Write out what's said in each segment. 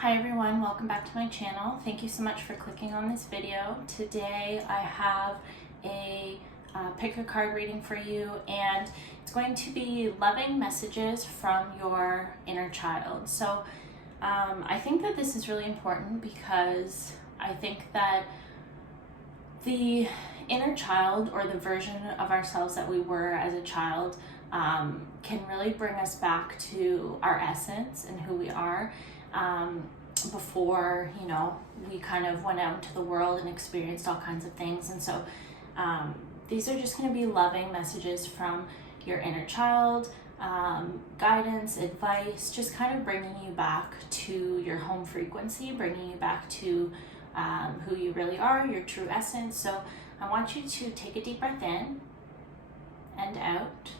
Hi everyone, welcome back to my channel. Thank you so much for clicking on this video. Today I have a pick a card reading for you, and it's going to be loving messages from your inner child. So I think that this is really important because I think that the inner child, or the version of ourselves that we were as a child, can really bring us back to our essence and who we are. Before, we kind of went out into the world and experienced all kinds of things. And so these are just going to be loving messages from your inner child, guidance, advice, just kind of bringing you back to your home frequency, bringing you back to who you really are, your true essence. So I want you to take a deep breath in and out.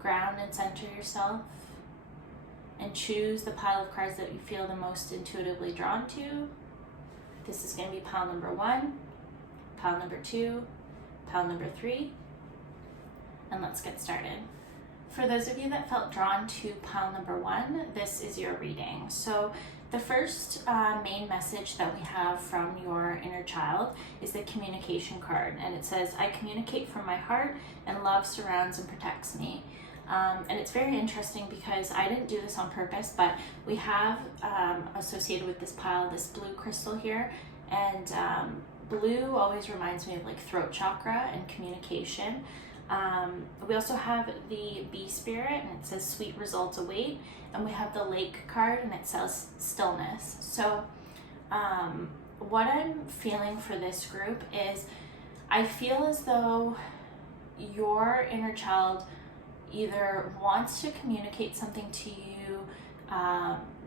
Ground and center yourself, and choose the pile of cards that you feel the most intuitively drawn to. This is going to be pile number 1, pile number 2, pile number 3, and let's get started. For those of you that felt drawn to pile number 1, this is your reading. So the first main message that we have from your inner child is the communication card, and it says, "I communicate from my heart, and love surrounds and protects me." And it's very interesting because I didn't do this on purpose, but we have associated with this pile this blue crystal here, and blue always reminds me of like throat chakra and communication. We also have the bee spirit, and it says sweet results await, and we have the lake card, and it says stillness. So what I'm feeling for this group is I feel as though your inner child either wants to communicate something to you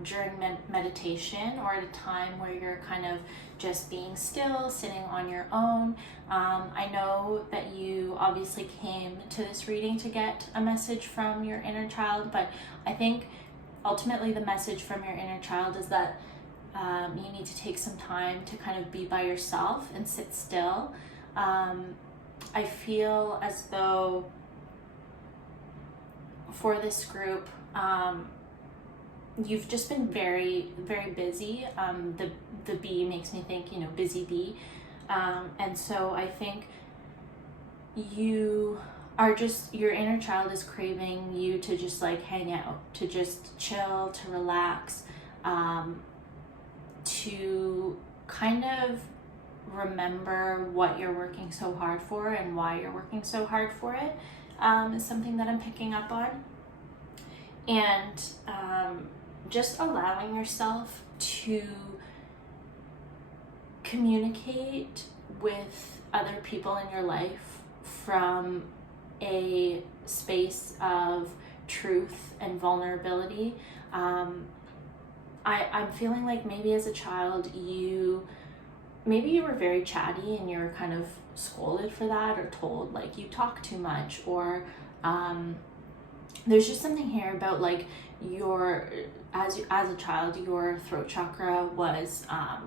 during meditation, or at a time where you're kind of just being still, sitting on your own. I know that you obviously came to this reading to get a message from your inner child, but I think ultimately the message from your inner child is that you need to take some time to kind of be by yourself and sit still. I feel as though for this group, you've just been very, very busy. The bee makes me think, busy bee. And so I think you are just, your inner child is craving you to just like hang out, to just chill, to relax, to kind of remember what you're working so hard for and why you're working so hard for it. Is something that I'm picking up on. And just allowing yourself to communicate with other people in your life from a space of truth and vulnerability. I'm feeling like maybe as a child maybe you were very chatty and you were kind of scolded for that, or told like you talk too much, or there's just something here about like as a child, your throat chakra was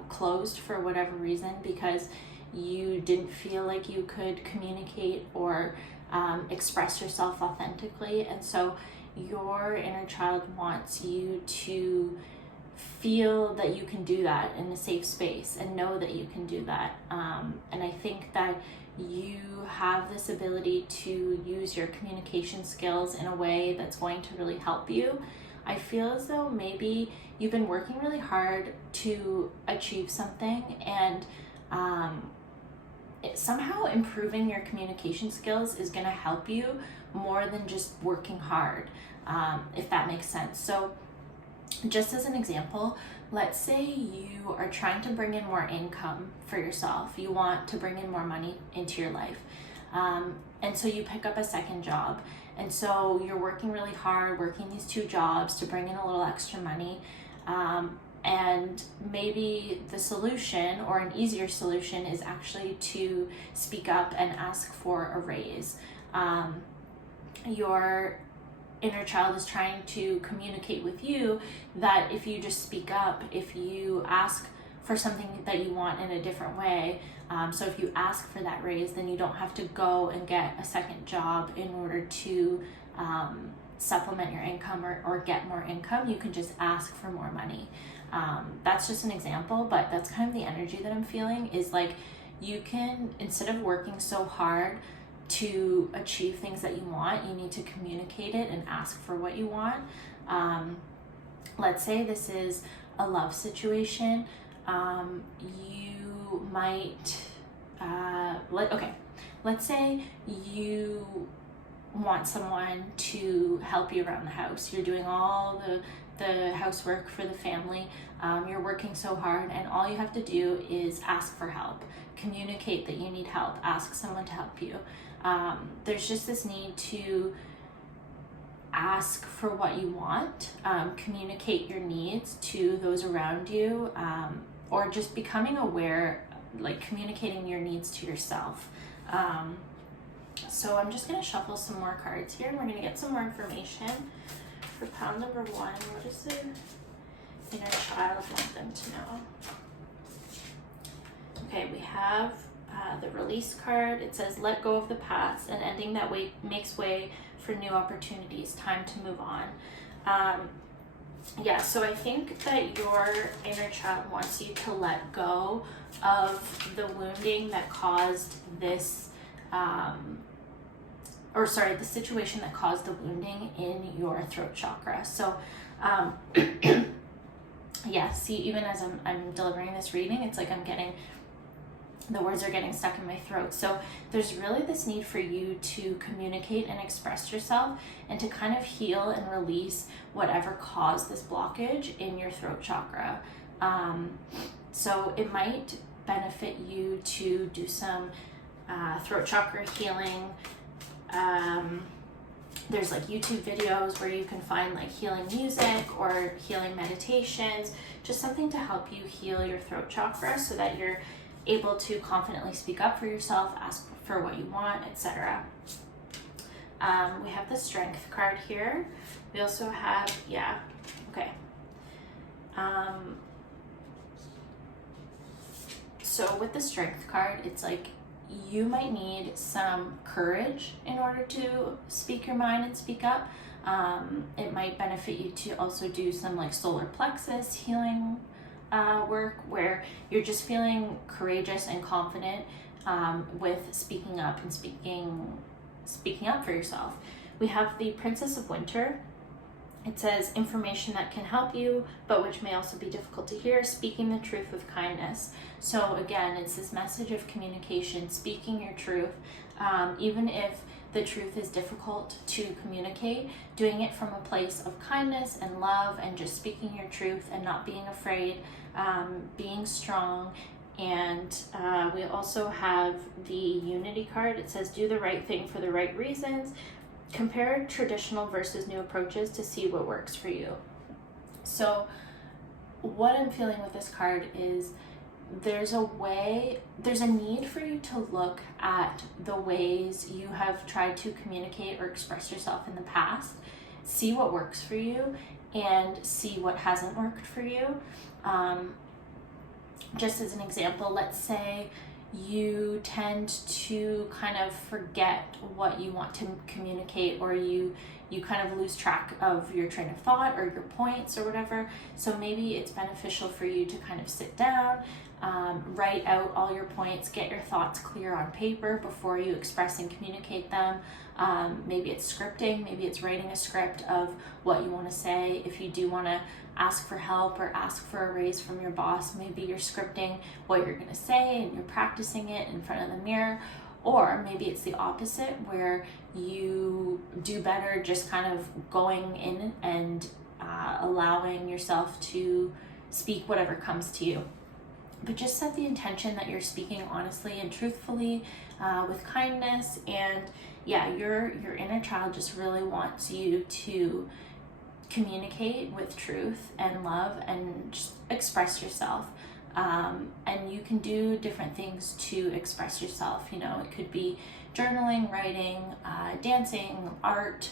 closed for whatever reason, because you didn't feel like you could communicate or express yourself authentically. And so your inner child wants you to feel that you can do that in a safe space and know that you can do that. And I think that you have this ability to use your communication skills in a way that's going to really help you. I feel as though maybe you've been working really hard to achieve something, and somehow improving your communication skills is going to help you more than just working hard, if that makes sense. So just as an example, let's say you are trying to bring in more income for yourself. You want to bring in more money into your life. And so you pick up a second job. And so you're working really hard, working these 2 jobs to bring in a little extra money. And maybe the solution, or an easier solution, is actually to speak up and ask for a raise. Your inner child is trying to communicate with you that if you just speak up, if you ask for something that you want in a different way, so if you ask for that raise, then you don't have to go and get a second job in order to supplement your income or get more income, you can just ask for more money. That's just an example, but that's kind of the energy that I'm feeling, is like you can, instead of working so hard to achieve things that you want, you need to communicate it and ask for what you want. Let's say this is a love situation. You might, let's say you want someone to help you around the house. You're doing all the housework for the family. You're working so hard, and all you have to do is ask for help. Communicate that you need help. Ask someone to help you. There's just this need to ask for what you want, communicate your needs to those around you, or just becoming aware, like communicating your needs to yourself. So I'm just going to shuffle some more cards here, and we're going to get some more information for pile number 1. What does the inner child want them to know? Okay, we have the release card. It says, let go of the past, and ending that way makes way for new opportunities. Time to move on. Yeah, so I think that your inner child wants you to let go of the wounding that caused this, the situation that caused the wounding in your throat chakra. So, yeah, see, even as I'm delivering this reading, it's like the words are getting stuck in my throat. So there's really this need for you to communicate and express yourself, and to kind of heal and release whatever caused this blockage in your throat chakra. So it might benefit you to do some throat chakra healing. There's like YouTube videos where you can find like healing music or healing meditations, just something to help you heal your throat chakra so that you're able to confidently speak up for yourself, ask for what you want, etc. We have the Strength card here. We also have, so with the Strength card, it's like you might need some courage in order to speak your mind and speak up. It might benefit you to also do some like solar plexus healing work, where you're just feeling courageous and confident with speaking up and speaking up for yourself. We have the Princess of Winter. It says, information that can help you, but which may also be difficult to hear, speaking the truth with kindness. So again, it's this message of communication, speaking your truth, even if the truth is difficult to communicate, doing it from a place of kindness and love, and just speaking your truth and not being afraid, being strong. And we also have the Unity card. It says, do the right thing for the right reasons. Compare traditional versus new approaches to see what works for you. So what I'm feeling with this card is there's a need for you to look at the ways you have tried to communicate or express yourself in the past, see what works for you, and see what hasn't worked for you. Just as an example, let's say you tend to kind of forget what you want to communicate, or you kind of lose track of your train of thought or your points or whatever. So maybe it's beneficial for you to kind of sit down, write out all your points, get your thoughts clear on paper before you express and communicate them. Maybe it's scripting, maybe it's writing a script of what you want to say. If you do want to ask for help or ask for a raise from your boss, maybe you're scripting what you're going to say and you're practicing it in front of the mirror. Or maybe it's the opposite, where you do better just kind of going in and allowing yourself to speak whatever comes to you. But just set the intention that you're speaking honestly and truthfully, with kindness. And yeah, your inner child just really wants you to communicate with truth and love and just express yourself. And you can do different things to express yourself. You know, it could be journaling, writing, dancing, art,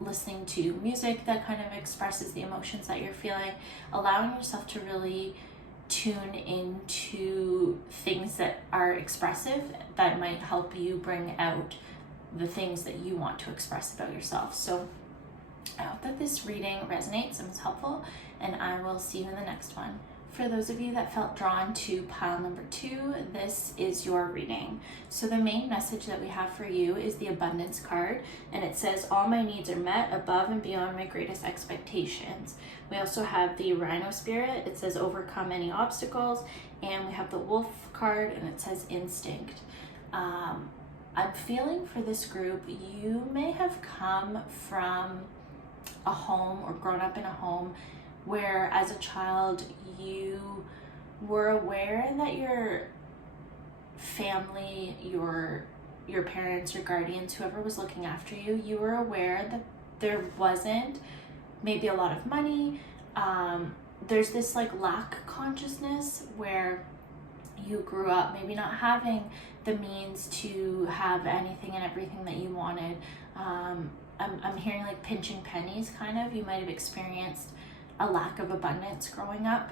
listening to music that kind of expresses the emotions that you're feeling, allowing yourself to really tune into things that are expressive that might help you bring out the things that you want to express about yourself. So I hope that this reading resonates and was helpful, and I will see you in the next one. For those of you that felt drawn to pile number 2, this is your reading. So the main message that we have for you is the abundance card, and it says, all my needs are met above and beyond my greatest expectations. We also have the rhino spirit. It says, overcome any obstacles. And we have the wolf card, and it says, instinct. I'm feeling for this group, you may have come from a home or grown up in a home where as a child you were aware that your family, your parents, your guardians, whoever was looking after you, you were aware that there wasn't maybe a lot of money. There's this like lack consciousness where you grew up maybe not having the means to have anything and everything that you wanted. I'm hearing like pinching pennies kind of. You might have experienced a lack of abundance growing up.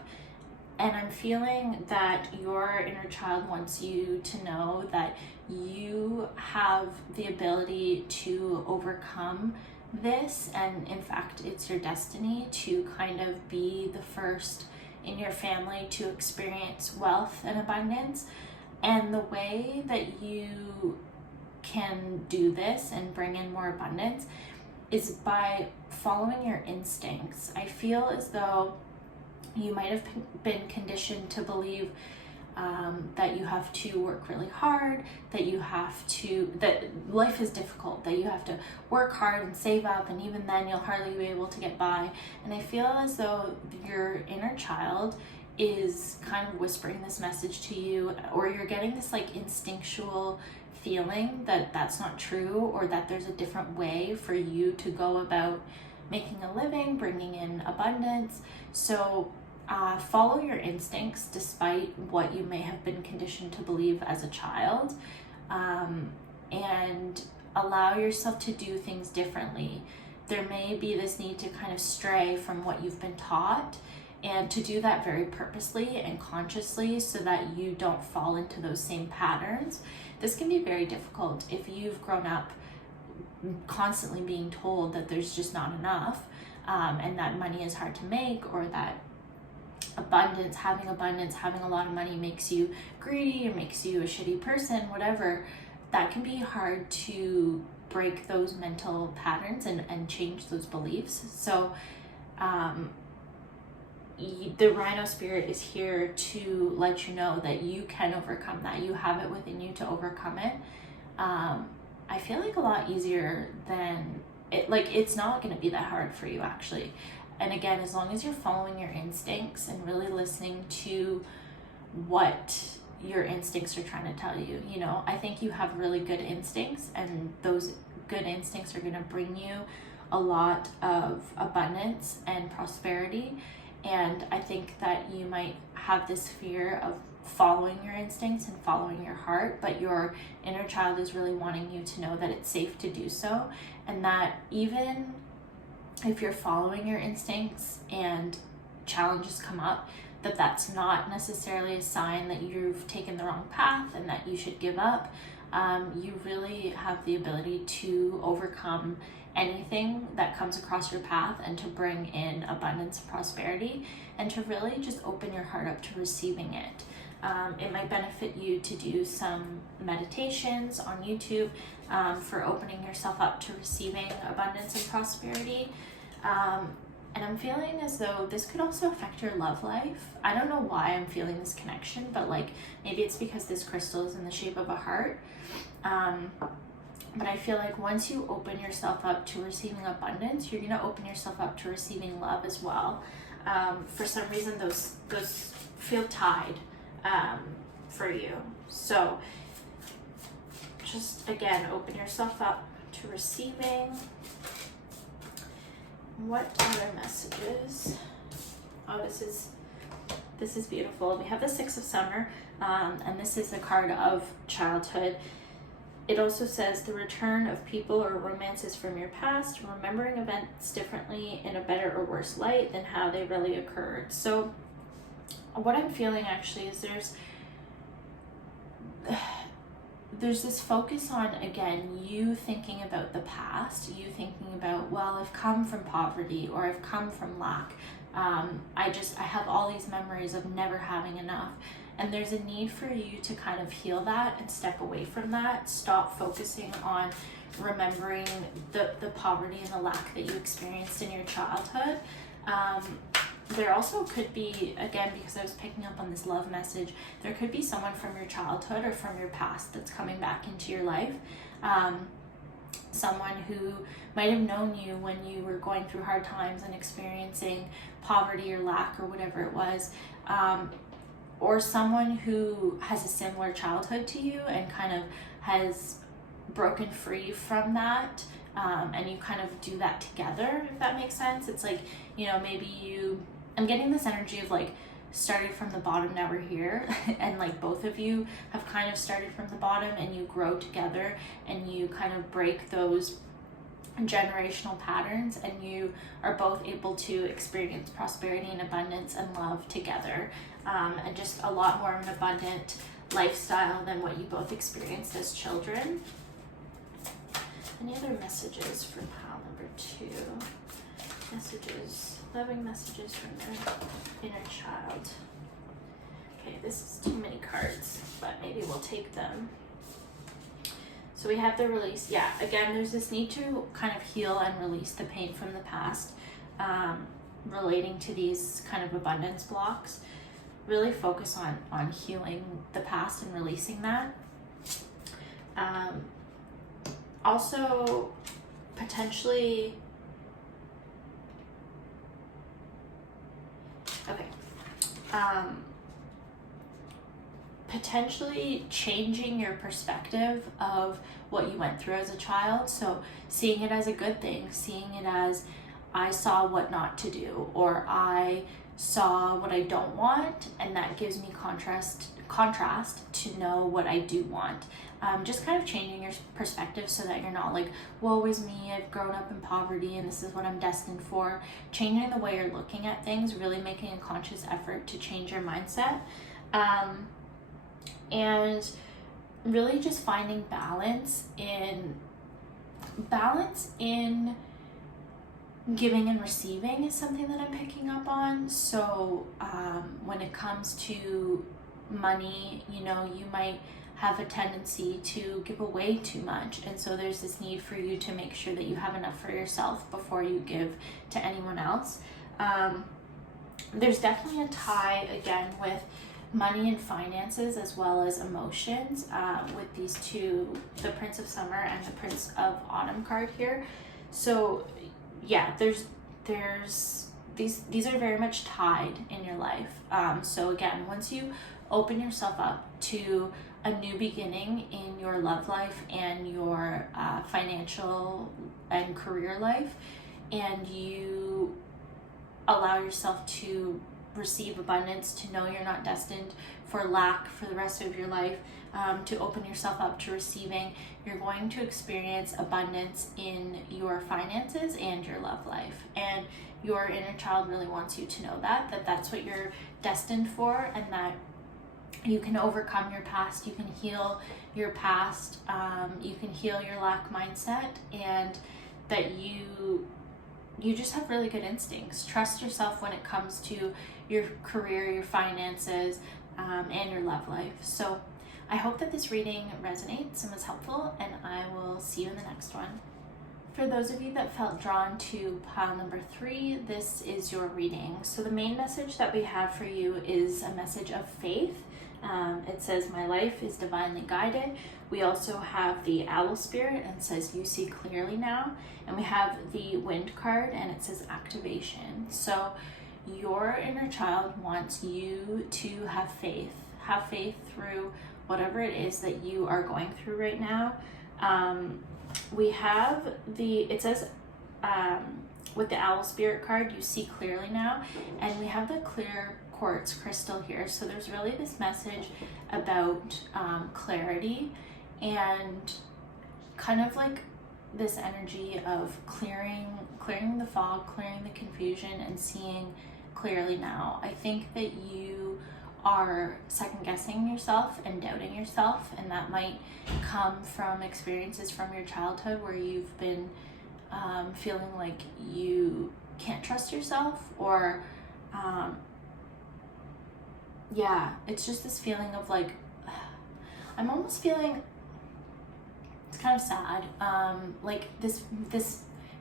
And I'm feeling that your inner child wants you to know that you have the ability to overcome this. And in fact, it's your destiny to kind of be the first in your family to experience wealth and abundance. And the way that you can do this and bring in more abundance is by following your instincts. I feel as though you might have been conditioned to believe that you have to work really hard, that life is difficult, that you have to work hard and save up, and even then you'll hardly be able to get by. And I feel as though your inner child is kind of whispering this message to you, or you're getting this like instinctual feeling that that's not true, or that there's a different way for you to go about making a living, bringing in abundance. So follow your instincts despite what you may have been conditioned to believe as a child, and allow yourself to do things differently. There may be this need to kind of stray from what you've been taught, and to do that very purposely and consciously so that you don't fall into those same patterns. This can be very difficult if you've grown up constantly being told that there's just not enough, and that money is hard to make, or that having a lot of money makes you greedy or makes you a shitty person, whatever. That can be hard to break those mental patterns and change those beliefs. So the rhino spirit is here to let you know that you can overcome that. You have it within you to overcome it. I feel like a lot easier than it. Like, it's not going to be that hard for you, actually. And again, as long as you're following your instincts and really listening to what your instincts are trying to tell you, you know, I think you have really good instincts, and those good instincts are going to bring you a lot of abundance and prosperity. And I think that you might have this fear of following your instincts and following your heart, but your inner child is really wanting you to know that it's safe to do so, and that even if you're following your instincts and challenges come up, that's not necessarily a sign that you've taken the wrong path and that you should give up. You really have the ability to overcome anything that comes across your path, and to bring in abundance and prosperity, and to really just open your heart up to receiving it. It might benefit you to do some meditations on YouTube for opening yourself up to receiving abundance and prosperity. And I'm feeling as though this could also affect your love life. I don't know why I'm feeling this connection, but like maybe it's because this crystal is in the shape of a heart. But I feel like once you open yourself up to receiving abundance, you're going to open yourself up to receiving love as well. For some reason, those feel tied for you. So just, again, open yourself up to receiving. What other messages? Oh, this is beautiful. We have the Six of Summer, and this is the card of childhood. It also says the return of people or romances from your past, remembering events differently in a better or worse light than how they really occurred. So what I'm feeling actually is there's this focus on, again, you thinking about the past, you thinking about, well, I've come from poverty, or I've come from lack. I have all these memories of never having enough. And there's a need for you to kind of heal that and step away from that. Stop focusing on remembering the poverty and the lack that you experienced in your childhood. There also could be, again, because I was picking up on this love message, there could be someone from your childhood or from your past that's coming back into your life. Someone who might have known you when you were going through hard times and experiencing poverty or lack or whatever it was. Or someone who has a similar childhood to you and kind of has broken free from that, and you kind of do that together, if that makes sense. It's like, maybe I'm getting this energy of like started from the bottom, now we're here, and like both of you have kind of started from the bottom and you grow together and you kind of break those generational patterns, and you are both able to experience prosperity and abundance and love together, and just a lot more of an abundant lifestyle than what you both experienced as children. Any other messages for pile number 2? Messages, loving messages from their inner child. Okay, this is too many cards, but maybe we'll take them. So we have the release. Yeah, again, there's this need to kind of heal and release the pain from the past, relating to these kind of abundance blocks. Really focus on healing the past and releasing that. Also, potentially, potentially changing your perspective of what you went through as a child. So seeing it as a good thing, seeing it as, I saw what not to do, or I saw what I don't want, and that gives me contrast to know what I do want. Just kind of changing your perspective so that you're not like, woe is me, I've grown up in poverty and this is what I'm destined for. Changing the way you're looking at things, really making a conscious effort to change your mindset. And really just finding balance in giving and receiving is something that I'm picking up on. So when it comes to money, you might have a tendency to give away too much, and so there's this need for you to make sure that you have enough for yourself before you give to anyone else. There's definitely a tie, again, with money and finances as well as emotions, with these two, the Prince of Summer and the Prince of Autumn card here. So yeah, there's these are very much tied in your life. So again, once you open yourself up to a new beginning in your love life and your financial and career life, and you allow yourself to receive abundance, to know you're not destined for lack for the rest of your life, to open yourself up to receiving, you're going to experience abundance in your finances and your love life. And your inner child really wants you to know that that's what you're destined for, and that you can overcome your past, you can heal your past, you can heal your lack mindset, and that you just have really good instincts. Trust yourself when it comes to your career, your finances, and your love life. So I hope that this reading resonates and was helpful, and I will see you in the next one. For those of you that felt drawn to pile number 3, this is your reading. So the main message that we have for you is a message of faith. It says, my life is divinely guided. We also have the owl spirit, and it says, you see clearly now. And we have the wind card, and it says activation. So your inner child wants you to have faith. Have faith through whatever it is that you are going through right now. We have it says, with the owl spirit card, you see clearly now. And we have the clear quartz crystal here. So there's really this message about clarity, and kind of like this energy of clearing the fog, clearing the confusion, and seeing clearly now. I think that you are second guessing yourself and doubting yourself, and that might come from experiences from your childhood where you've been feeling like you can't trust yourself, or it's just this feeling of like, I'm almost feeling, it's kind of sad, like this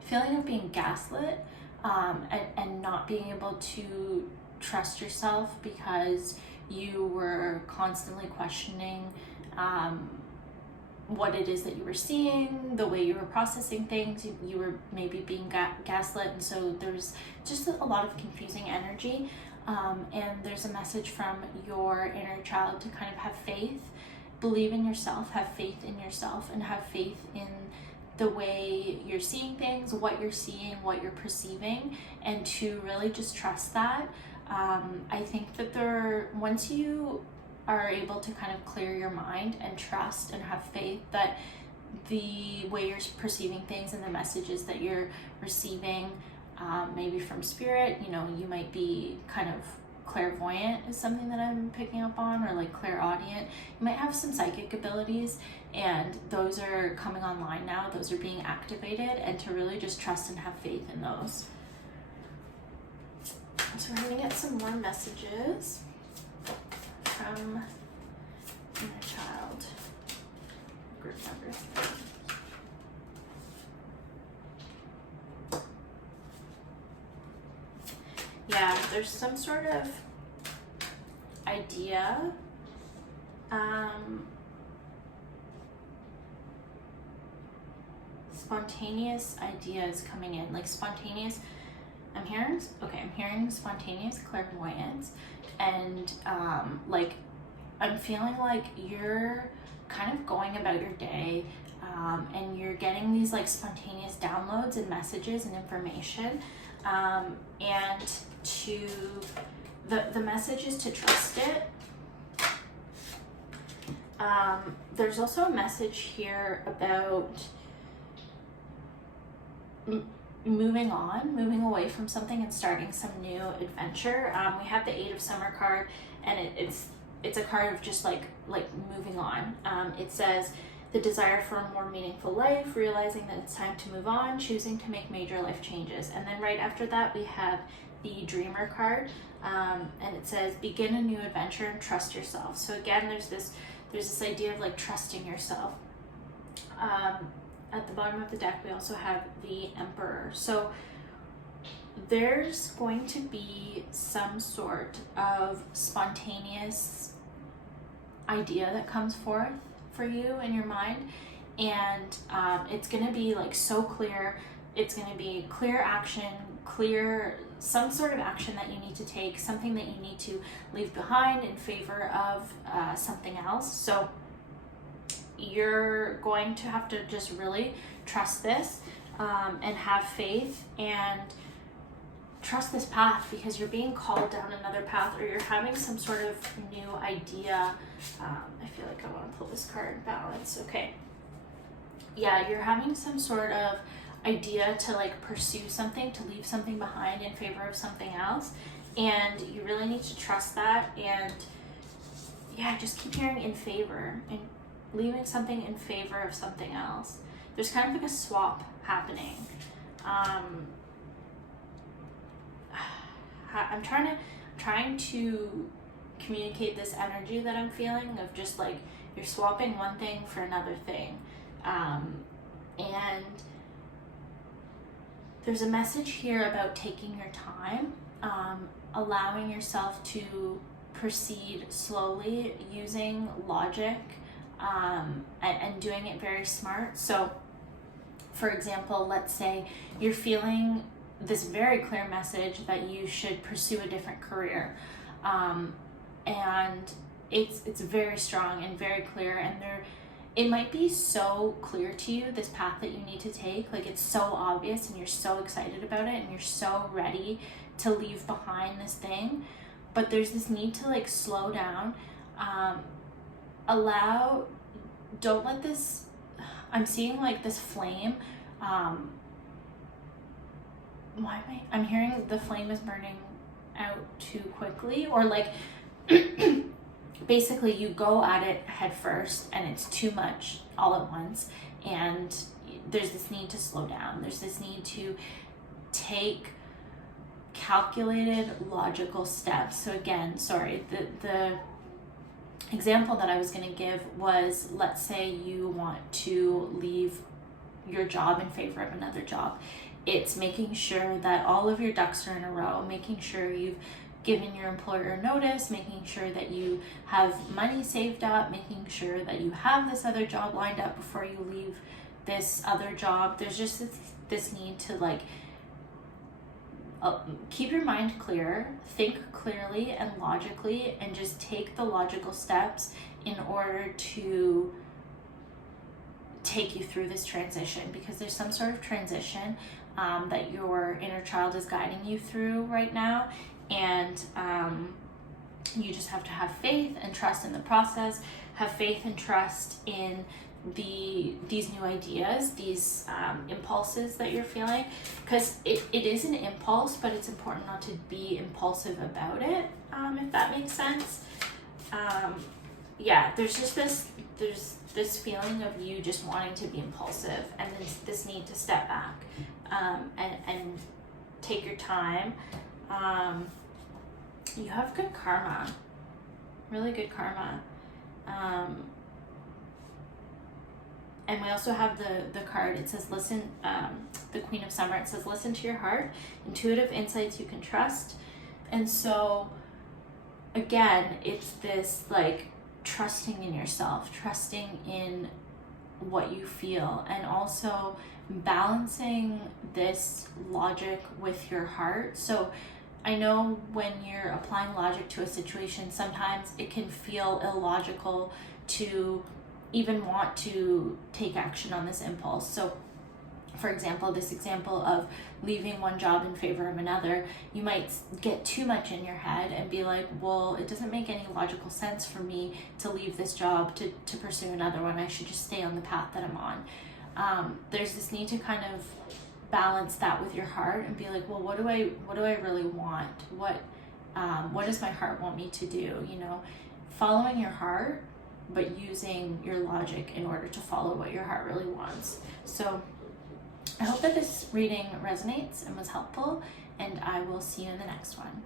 feeling of being gaslit, and not being able to trust yourself because you were constantly questioning what it is that you were seeing, the way you were processing things. You were maybe being gaslit, and so there's just a lot of confusing energy, and there's a message from your inner child to kind of have faith, believe in yourself, have faith in yourself, and have faith in the way you're seeing things, what you're seeing, what you're perceiving, and to really just trust that. I think that once you are able to kind of clear your mind and trust and have faith that the way you're perceiving things and the messages that you're receiving, maybe from spirit, you might be kind of clairvoyant is something that I'm picking up on, or like clairaudient. You might have some psychic abilities, and those are coming online now. Those are being activated, and to really just trust and have faith in those. So we're gonna get some more messages from inner child, group number 3. Yeah, there's some sort of idea, spontaneous ideas coming in, like spontaneous, I'm hearing spontaneous clairvoyance, and like I'm feeling like you're kind of going about your day, and you're getting these like spontaneous downloads and messages and information, and to the message is to trust it. There's also a message here about moving away from something and starting some new adventure. We have the 8 of Summer card, and it's a card of just like moving on. It says the desire for a more meaningful life, realizing that it's time to move on, choosing to make major life changes. And then right after that we have the Dreamer card, and it says begin a new adventure and trust yourself. So again, there's this idea of like trusting yourself. At the bottom of the deck we also have the Emperor. So there's going to be some sort of spontaneous idea that comes forth for you in your mind, and it's going to be like so clear. It's going to be clear action, some sort of action that you need to take, something that you need to leave behind in favor of something else. So you're going to have to just really trust this, and have faith and trust this path, because you're being called down another path, or you're having some sort of new idea. I feel like I want to pull this card, balance. Okay. Yeah, you're having some sort of idea to like pursue something, to leave something behind in favor of something else, and you really need to trust that. And yeah, just keep hearing in favor and leaving something in favor of something else. There's kind of like a swap happening. I'm trying to communicate this energy that I'm feeling of just like you're swapping one thing for another thing, and there's a message here about taking your time, allowing yourself to proceed slowly, using logic, and doing it very smart. So for example, let's say you're feeling this very clear message that you should pursue a different career, and it's very strong and very clear, and it might be so clear to you, this path that you need to take, like it's so obvious and you're so excited about it and you're so ready to leave behind this thing, but there's this need to like slow down, don't let this, I'm seeing like this flame, I'm hearing the flame is burning out too quickly, or like basically you go at it head first and it's too much all at once, and there's this need to slow down. There's this need to take calculated, logical steps. So again, sorry, the example that I was going to give was, let's say you want to leave your job in favor of another job. It's making sure that all of your ducks are in a row, making sure you've given your employer notice, making sure that you have money saved up, making sure that you have this other job lined up before you leave this other job. There's just this need to like keep your mind clear, think clearly and logically, and just take the logical steps in order to take you through this transition, because there's some sort of transition that your inner child is guiding you through right now, and you just have to have faith and trust in the process, have faith and trust in these new ideas, these impulses that you're feeling, because it is an impulse, but it's important not to be impulsive about it, if that makes sense. Yeah, there's just this feeling of you just wanting to be impulsive, and this need to step back and take your time. You have good karma, really good karma. And we also have the card, it says listen, the Queen of Summer, it says listen to your heart, intuitive insights you can trust. And so again, it's this like trusting in yourself, trusting in what you feel, and also balancing this logic with your heart. So I know when you're applying logic to a situation, sometimes it can feel illogical to even want to take action on this impulse. So for example, this example of leaving one job in favor of another, you might get too much in your head and be like, well, it doesn't make any logical sense for me to leave this job to pursue another one. I should just stay on the path that I'm on. There's this need to kind of balance that with your heart and be like, well, what do I really want? What does my heart want me to do? You know, following your heart, but using your logic in order to follow what your heart really wants. So I hope that this reading resonates and was helpful, and I will see you in the next one.